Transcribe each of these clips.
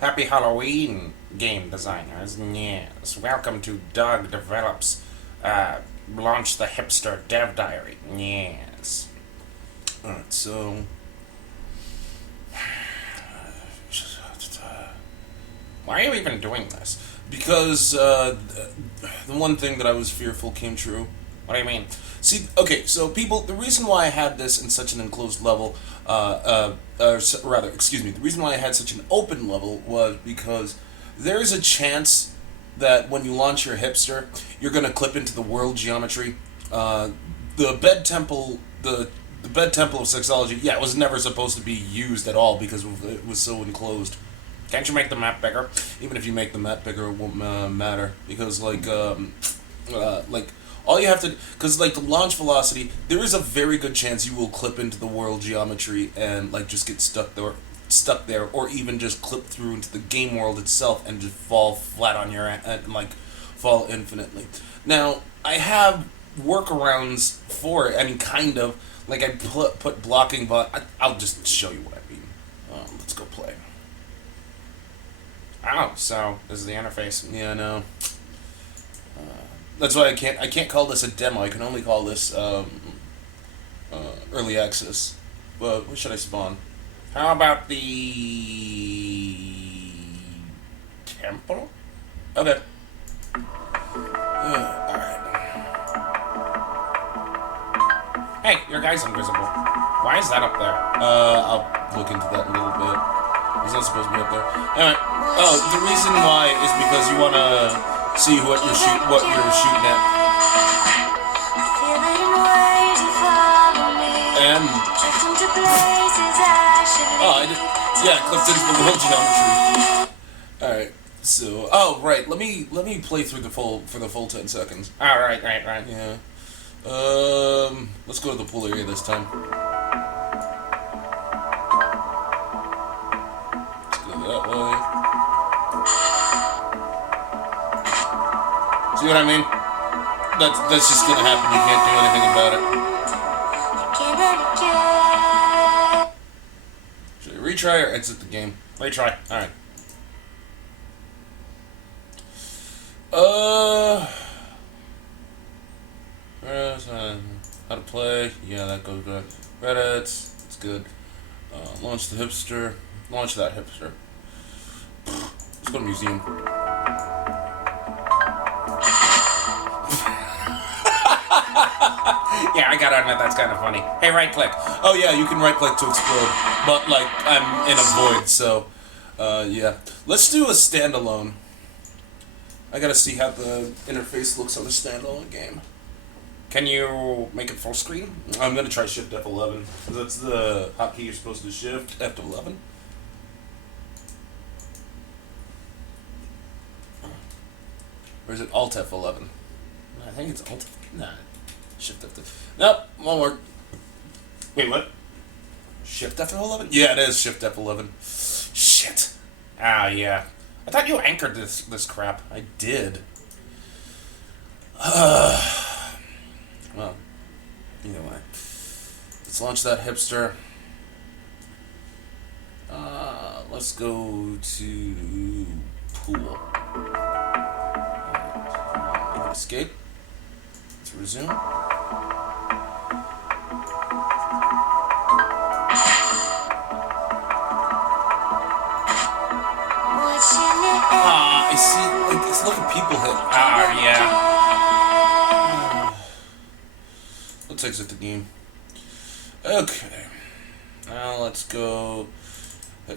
Happy Halloween, game designers. Yes, welcome to Doug Develops. Launch the Hipster Dev Diary. Yes. Alright, so. Why are you even doing this? Because the one thing that I was fearful came true. What do you mean? See, okay, so people, the reason why I had this in such an enclosed level, the reason why I had such an open level was because there is a chance that when you launch your hipster, you're going to clip into the world geometry. The bed temple, the bed temple of sexology, yeah, it was never supposed to be used at all because it was so enclosed. Can't you make the map bigger? Even if you make the map bigger, it won't matter because all you have to, because like the launch velocity, there is a very good chance you will clip into the world geometry and like just get stuck there, or even just clip through into the game world itself and just fall flat on your and like fall infinitely. Now I have workarounds for it. I mean, kind of like I put blocking, but I'll just show you what I mean. Let's go play. Oh, so this is the interface. Yeah, no. That's why I can't call this a demo. I can only call this early access. But what should I spawn? How about the temple? Okay. Alright. Hey, your guy's invisible. Why is that up there? I'll look into that in a little bit. It's not supposed to be up there. Anyway. Oh, the reason why is because you want to see what you're shooting at. And clipped into the world geometry. Alright, so right, let me play through the full 10 seconds. Right. Yeah. Let's go to the pool area this time. Let's go that way. See what I mean? That's just gonna happen. You can't do anything about it. Should I retry or exit the game? Retry. Alright. How to play? Yeah, that goes good. Reddits. It's good. Launch the hipster. Launch that hipster. Let's go to museum. Yeah, I gotta admit that's kind of funny. Hey, right click. Oh yeah, you can right click to explode, but like I'm in a void, so yeah. Let's do a standalone. I gotta see how the interface looks on the standalone game. Can you make it full screen? I'm gonna try Shift F11. That's the hotkey you're supposed to shift F11. Or is it Alt F11? I think it's Alt. Nah. Shift F11. Nope, won't work. Wait, what? Shift F11? Yeah, it is Shift F11. Shit. Ah, yeah. I thought you anchored this crap. I did. Well, either way. Let's launch that hipster. Let's go to pool. Escape. Let's resume. I see. Like, it's looking people hit. Yeah. Let's exit the game. Okay. Now let's go.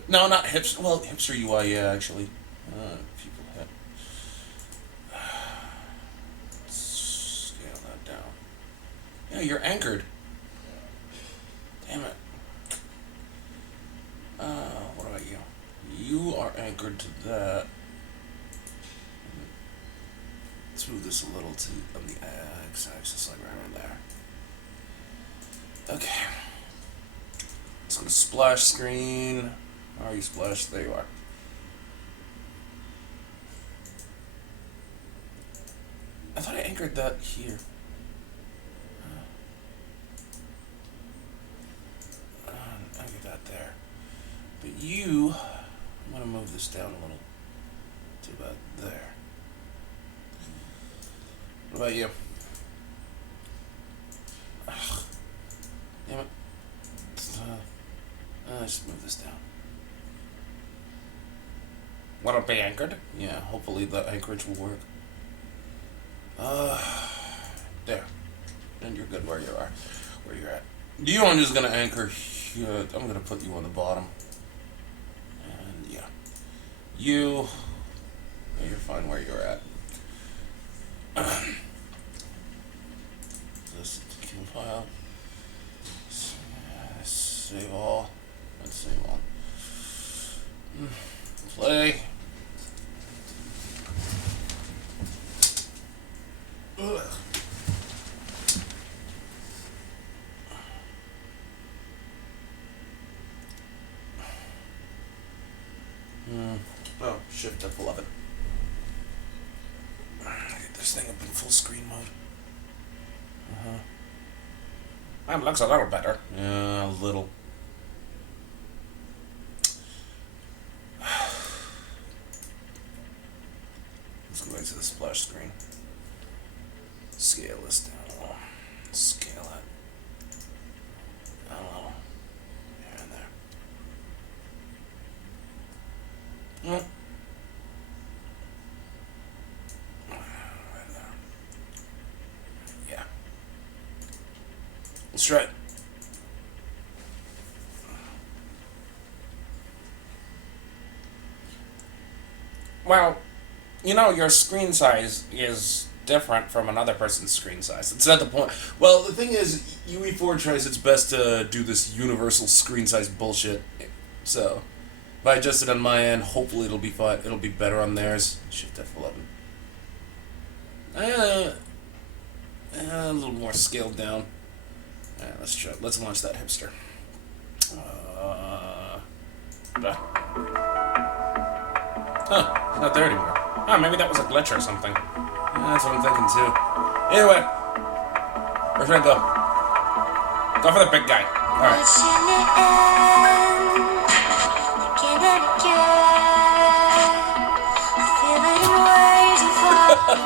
No, not hipster. Well, hipster UI. Yeah, actually. People hit. Let's scale that down. Yeah, you're anchored. Damn it. What about you? You are anchored to that. Let's move this a little to on the x-axis, like right around there. Okay. Let's go to splash screen. How are you splash? There you are. I thought I anchored that here. Anchor that there. But you, I'm gonna move this down a little to about there. What about you? Ugh. Damn it. Just move this down. Want to be anchored? Yeah, hopefully the anchorage will work. There. And you're good where you are. Where you're at. You, I'm just gonna anchor here. I'm gonna put you on the bottom. And yeah. You, you're fine where you're at. Just compile. Save all. Let's save all. Play. Ugh. Oh, Shift F11. Get this thing up in full screen mode. That looks a little better. Yeah, a little. Let's go back to the splash screen. Scale this down a little. Scale it. I don't know. Here and there. Right there. Yeah. Let's try it. Well, your screen size is different from another person's screen size. It's not the point. Well, the thing is, UE4 tries its best to do this universal screen size bullshit. So, if I adjust it on my end, hopefully it'll be fine. It'll be better on theirs. Shift F11. A little more scaled down. Alright, let's try. Let's launch that hipster. Huh, it's not there anymore. Oh, maybe that was a glitch or something. Yeah, that's what I'm thinking too. Anyway, where should I go? Go for the big guy. Alright.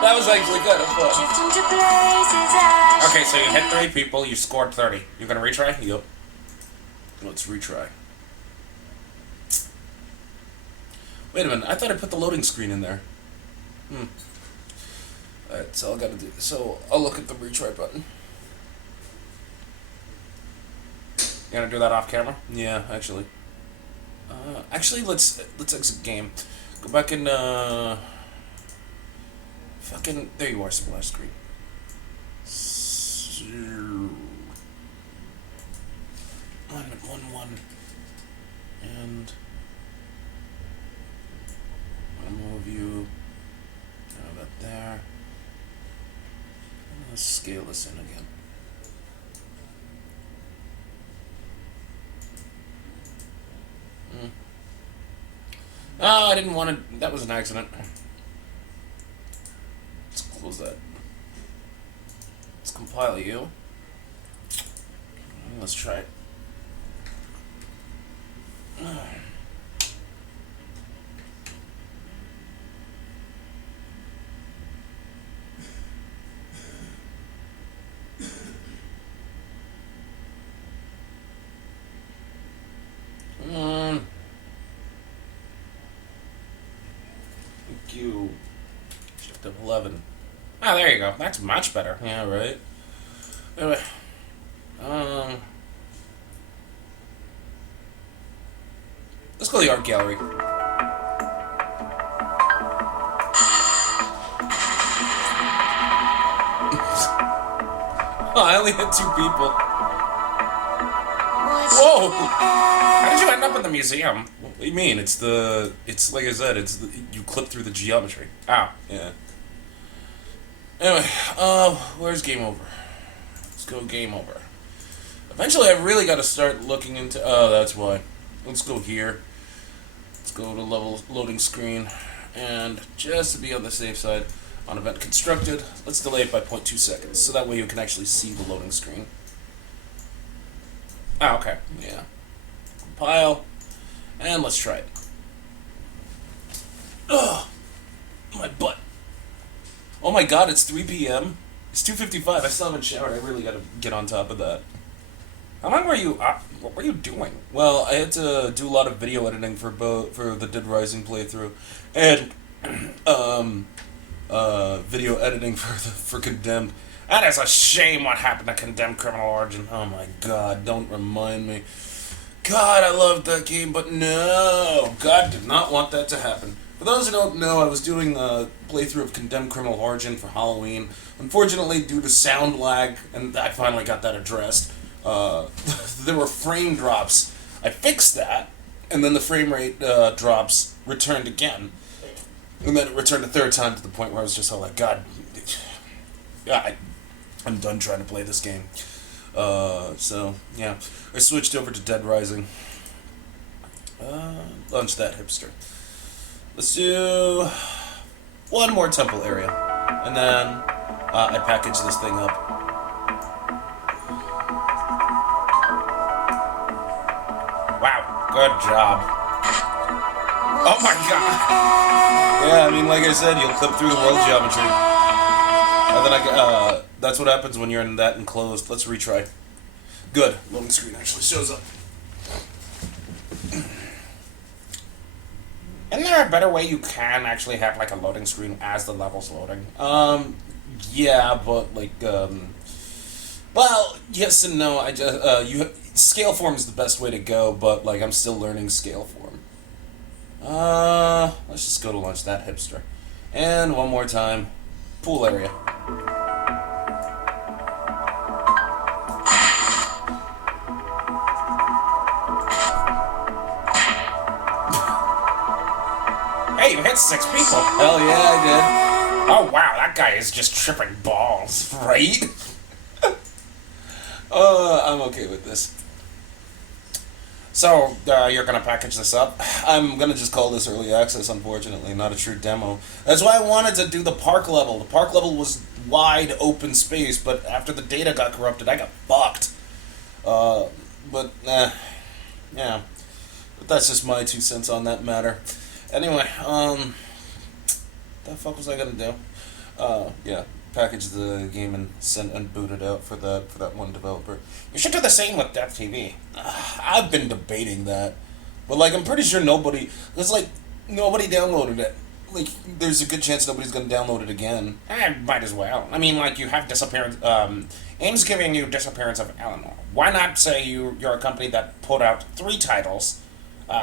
That was actually kind of fun. Okay, so you hit 3 people, you scored 30. You gonna retry? Yep. Let's retry. Wait a minute, I thought I put the loading screen in there. Alright, so all I gotta do. So I'll look at the retry button. You gonna do that off camera? Yeah, actually. Actually, let's exit game. Go back in. Fucking there you are, splash screen. One, and I'll move you about there. Let's scale this in again. Oh, I didn't want to. That was an accident. Let's close that. Let's compile you. Let's try it. Thank you. Shift up 11. Ah, there you go. That's much better. Yeah, right. Anyway, let's go to the art gallery. Oh, I only hit 2 people. Whoa! How did you end up in the museum? What do you mean? It's like I said, you clip through the geometry. Ow. Yeah. Anyway, where's game over? Let's go game over. Eventually, I really got to start looking into. Oh, that's why. Let's go here. Let's go to level loading screen, and just to be on the safe side, on event constructed, let's delay it by 0.2 seconds, so that way you can actually see the loading screen. Ah, okay. Yeah. Compile, And let's try it. Ugh, my butt. Oh my god, it's 3 p.m. It's 2:55. I still haven't showered. I really gotta get on top of that. How long were you? What were you doing? Well, I had to do a lot of video editing for the Dead Rising playthrough, and video editing for Condemned. That is a shame what happened to Condemned Criminal Origin. Oh my god, don't remind me. God, I loved that game, but no, God did not want that to happen. For those who don't know, I was doing a playthrough of Condemned Criminal Origin for Halloween. Unfortunately, due to sound lag, and I finally got that addressed, there were frame drops. I fixed that, and then the frame rate drops returned again. And then it returned a third time to the point where I was just all like, God, I'm done trying to play this game. So, yeah. I switched over to Dead Rising. Launch that, Hipster. Let's do one more temple area. And then I package this thing up. Wow, good job. Oh my god! Yeah, I mean, like I said, you'll clip through the world geometry. And then that's what happens when you're in that enclosed. Let's retry. Good. Loading screen actually shows up. Isn't there a better way you can actually have like a loading screen as the level's loading? Yeah, but like, well, yes and no. I just scale form is the best way to go, but like I'm still learning scale form. Let's just go to launch that, Hipster, and one more time, pool area. Hey, you hit 6 people. Hell yeah, I did. Oh wow, that guy is just tripping balls, right? I'm okay with this. So, you're gonna package this up? I'm gonna just call this early access, unfortunately, not a true demo. That's why I wanted to do the park level. The park level was wide open space, but after the data got corrupted, I got fucked. Yeah. But that's just my 2 cents on that matter. Anyway, the fuck was I gonna do? Yeah, package the game and send and boot it out for that one developer. You should do the same with Death TV. I've been debating that, but like I'm pretty sure nobody downloaded it. Like, there's a good chance nobody's gonna download it again. Might as well. I mean, like, you have Disappearance. AIM's giving you Disappearance of Eleanor. Why not say you're a company that put out 3 titles?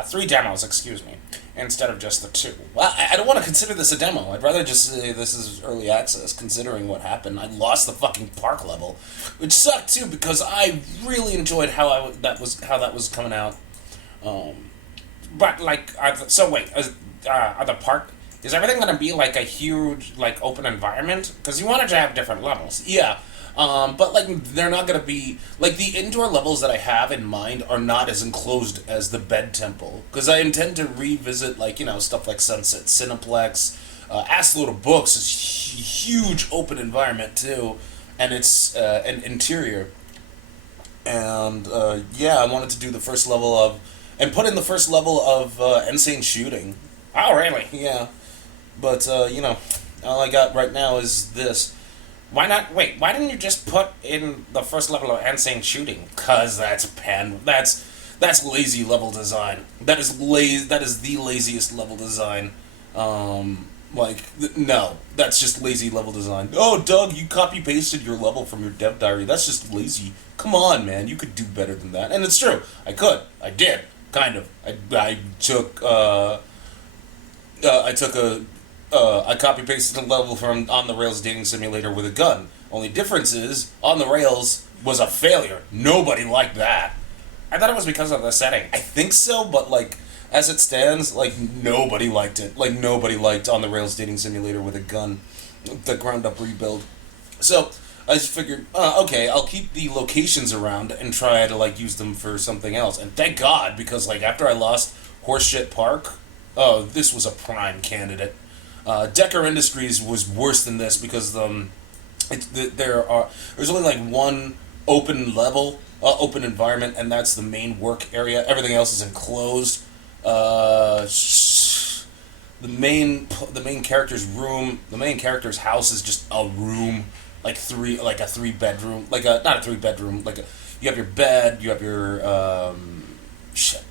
3 demos, excuse me, instead of just the 2. Well, I don't want to consider this a demo. I'd rather just say this is early access, considering what happened. I lost the fucking park level, which sucked too because I really enjoyed how that was coming out. But like, so wait, are the park? Is everything gonna be like a huge like open environment? Because you wanted to have different levels, yeah. But like they're not gonna be like the indoor levels that I have in mind are not as enclosed as the bed temple because I intend to revisit like stuff like Sunset Cineplex, Assload of Books is huge open environment too, and it's an interior, and yeah, I wanted to do the first level of and put in the first level of Insane Shooting. Oh really? Yeah, but all I got right now is this. Why not? Wait, why didn't you just put in the first level of Insane Shooting? Cause that's lazy level design. That is the laziest level design. No, that's just lazy level design. Oh, Doug, you copy pasted your level from your dev diary. That's just lazy. Come on, man, you could do better than that. And it's true, I could, I did, kind of. I copy pasted a level from On the Rails Dating Simulator with a gun. Only difference is, On the Rails was a failure. Nobody liked that. I thought it was because of the setting. I think so, but like, as it stands, like, nobody liked it. Like, nobody liked On the Rails Dating Simulator with a gun. The ground up rebuild. So, I just figured, okay, I'll keep the locations around and try to, like, use them for something else. And thank God, because, like, after I lost Horseshit Park, this was a prime candidate. Decker Industries was worse than this because there's only like one open level, open environment, and that's the main work area. Everything else is enclosed, Uh, the main character's room, the main character's house is just a room, like a 3 bedroom, like a not a 3 bedroom, like a you have your bed, you have your shit,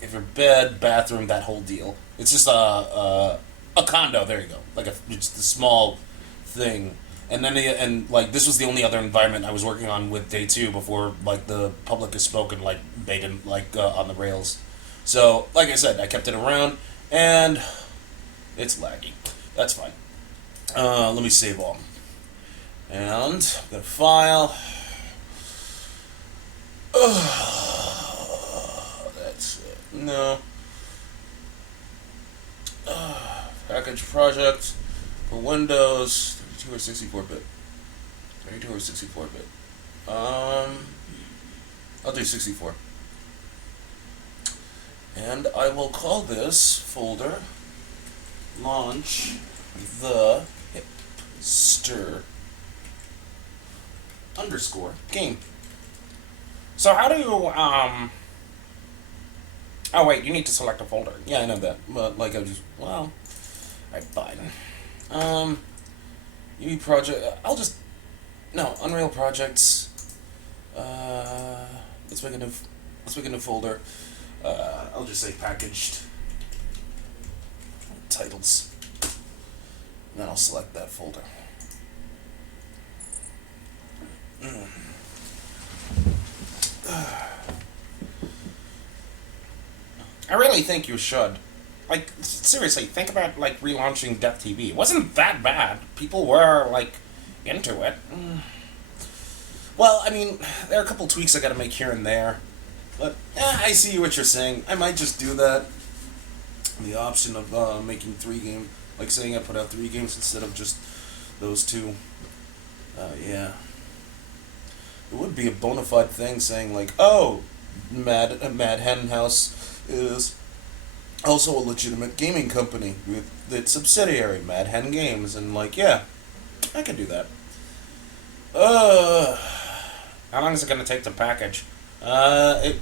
you have your bed, bathroom, that whole deal. It's just a condo. There you go, like just a small thing. And then like this was the only other environment I was working on with day two before like the public has spoken like they didn't like on the rails. So like I said, I kept it around and it's laggy. That's fine. Let me save all. And got a file. That's it. No. Package project for Windows 32 or 64-bit. 32 or 64-bit. I'll do 64. And I will call this folder launch the hipster underscore game. So how do you oh wait, you need to select a folder. Yeah, I know that. But like I just alright, fine. UE project I'll just no, Unreal projects. Let's make a new folder. I'll just say packaged titles. And then I'll select that folder. I really think you should. Like, seriously, think about, like, relaunching Death TV. It wasn't that bad. People were, like, into it. Well, I mean, there are a couple tweaks I gotta make here and there. But, I see what you're saying. I might just do that. The option of making 3 games. Like, saying I put out 3 games instead of just those 2. Yeah. It would be a bona fide thing saying, like, oh, Mad Hen House is also a legitimate gaming company with its subsidiary, Mad Hen Games, and like, yeah, I can do that. How long is it gonna take to package? It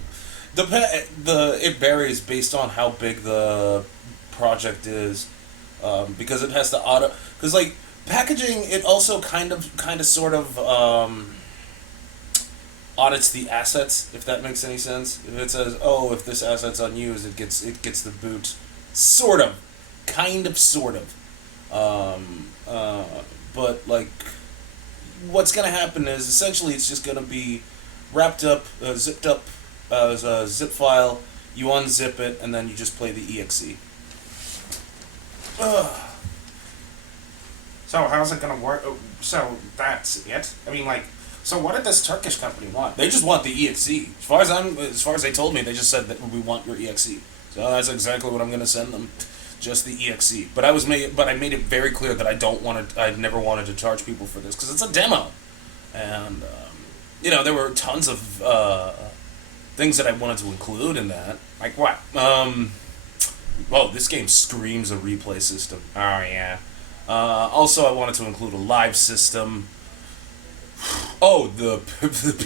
varies based on how big the project is, because it has to because like packaging, it also kind of sort of audits the assets, if that makes any sense. If it says, oh, if this asset's unused, it gets the boot. Sort of. Kind of, sort of. But, like, what's going to happen is, essentially, it's just going to be wrapped up, zipped up as a zip file. You unzip it, and then you just play the exe. So, how's it going to work? So, that's it? I mean, like, so what did this Turkish company want? They just want the exe. As far as they told me, they just said that we want your exe. So that's exactly what I'm going to send them, just the exe. But I made it very clear that I never wanted to charge people for this because it's a demo, and there were tons of things that I wanted to include in that. Like what? Well, this game screams a replay system. Oh yeah. Also, I wanted to include a live system. Oh, the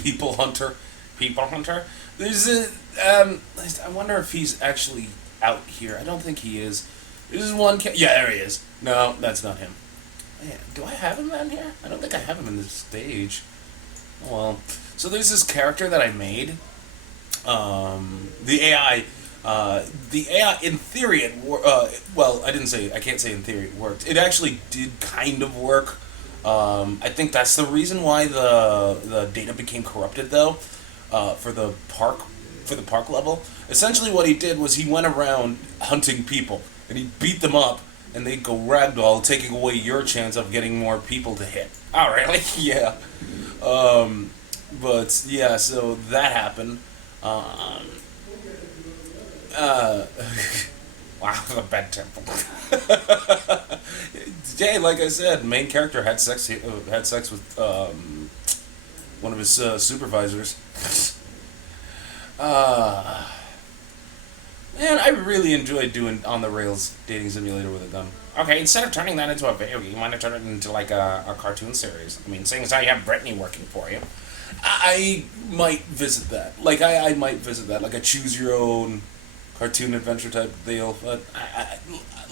People Hunter. People Hunter? There's a... I wonder if he's actually out here. I don't think he is. There's one... Yeah, there he is. No, that's not him. Man, do I have him on here? I don't think I have him in this stage. Well, so there's this character that I made. The AI... in theory, I can't say in theory it worked. It actually did kind of work. I think that's the reason why the data became corrupted, though, for the park level. Essentially, what he did was he went around hunting people, and he beat them up, and they'd go ragdoll, taking away your chance of getting more people to hit. Oh, really? Yeah. But yeah, so that happened. Wow, the bed temple. Yeah, like I said, main character had sex with one of his supervisors. Man, I really enjoyed doing On the Rails dating simulator with a gun. Okay, instead of turning that into a video game, you want to turn it into like a cartoon series. I mean, seeing as how you have Brittany working for you, I might visit that. Like I might visit that, like a choose your own cartoon adventure type deal. But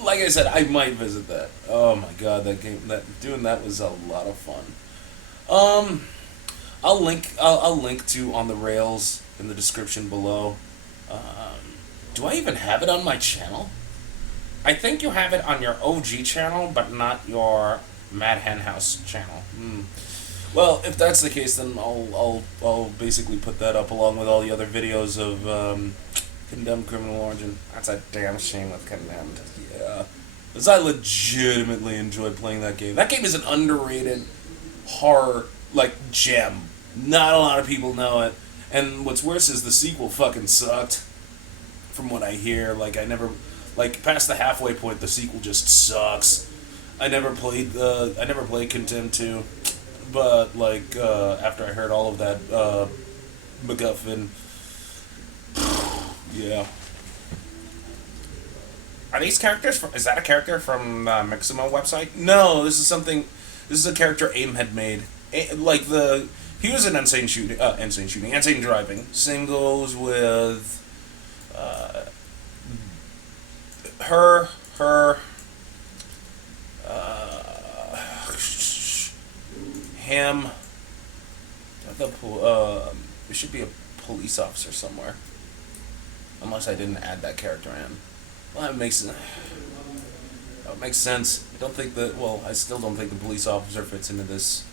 like I said, I might visit that. Oh my god, that game, that doing that was a lot of fun. Um, I'll link to On the Rails in the description below. Do I even have it on my channel? I think you have it on your OG channel, but not your Mad Hen House channel. Well, if that's the case, then I'll basically put that up along with all the other videos of Condemned Criminal Origin. That's a damn shame with Condemned. Yeah, because I legitimately enjoyed playing that game. That game is an underrated horror gem. Not a lot of people know it, and what's worse is the sequel fucking sucked. From what I hear, I never past the halfway point, the sequel just sucks. I never played Condemned 2. But after I heard all of that MacGuffin, yeah. Are these characters from? Is that a character from the Mixamo website? No, this is something. This is a character AIM had made. He was in Insane Driving. Same goes with her. Him. There should be a police officer somewhere. Unless I didn't add that character in. Well, that makes sense. I don't think that. Well, I still don't think the police officer fits into this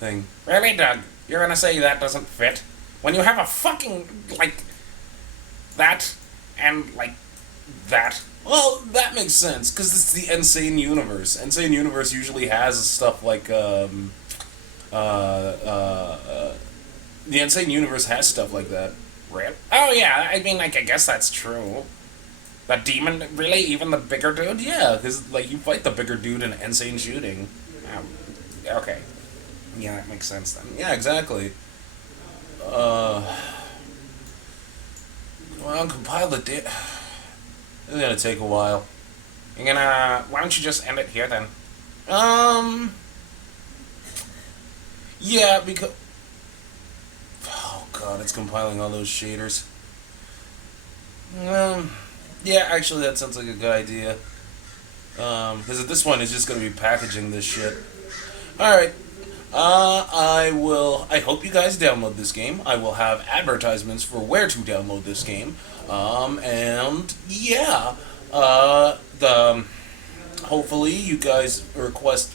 thing. Really, Doug? You're gonna say that doesn't fit when you have a fucking that and that. Well, that makes sense because it's the Insane Universe. Insane Universe usually has stuff the Insane Universe has stuff like that. Right? Oh yeah, I mean, I guess that's true. The demon, really? Even the bigger dude? Yeah, because you fight the bigger dude in Insane Shooting. Okay. Yeah, that makes sense then. Yeah, exactly. Well, compile the data. This is gonna take a while. Why don't you just end it here then? Yeah, because. Oh god, it's compiling all those shaders. Yeah, actually, that sounds like a good idea. Because at this point, it's just gonna be packaging this shit. Alright. I hope you guys download this game. I will have advertisements for where to download this game. And yeah. Hopefully you guys request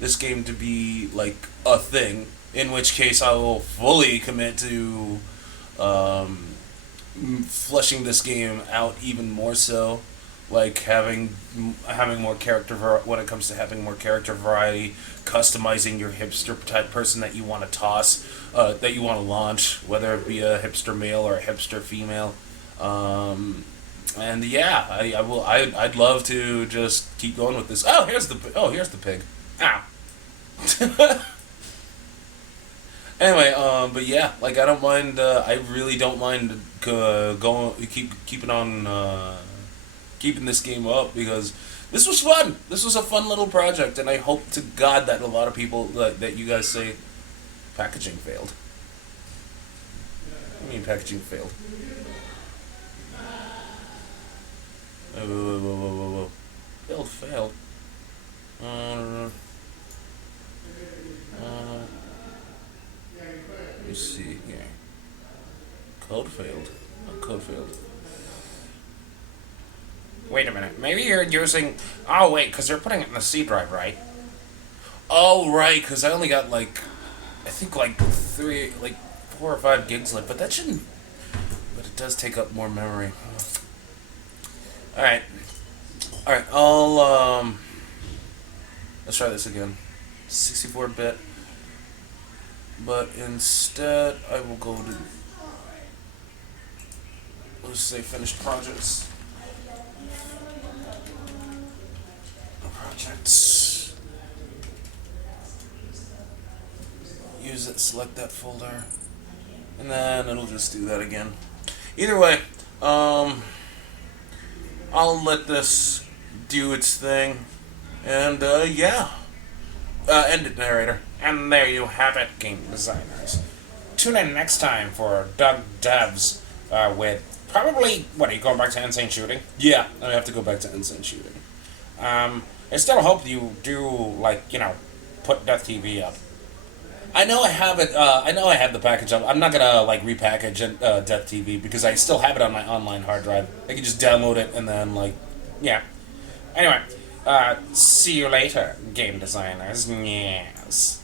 this game to be a thing. In which case, I will fully commit to fleshing this game out even more so. Having more character when it comes to having more character variety, customizing your hipster type person that you want to toss, that you want to launch, whether it be a hipster male or a hipster female. And yeah, I will. I'd love to just keep going with this. Here's the pig. Ow. Anyway, but yeah, I don't mind. I really don't mind keeping this game up because this was fun. This was a fun little project, and I hope to God that a lot of people that you guys say packaging failed. I mean, packaging failed. Whoa. Failed. Let me see here. Code failed. Code failed. Wait a minute. Maybe you're using. Oh wait, because they're putting it in the C drive, right? Oh right, because I only got I think 4 or 5 gigs left, but that shouldn't. But it does take up more memory. All right. Let's try this again. 64-bit. But instead, I will go to. Let's say finished projects. Projects. Use it. Select that folder, and then it'll just do that again. Either way, I'll let this do its thing, and yeah. End it, narrator. And there you have it, game designers. Tune in next time for Doug Devs with Probably. What are you going back to insane shooting? Yeah, I have to go back to insane shooting. I still hope you do put Death TV up. I know I have it. I know I have the package up. I'm not gonna like repackage Death TV because I still have it on my online hard drive. I can just download it and then like. Yeah. Anyway, see you later, game designers. Yes.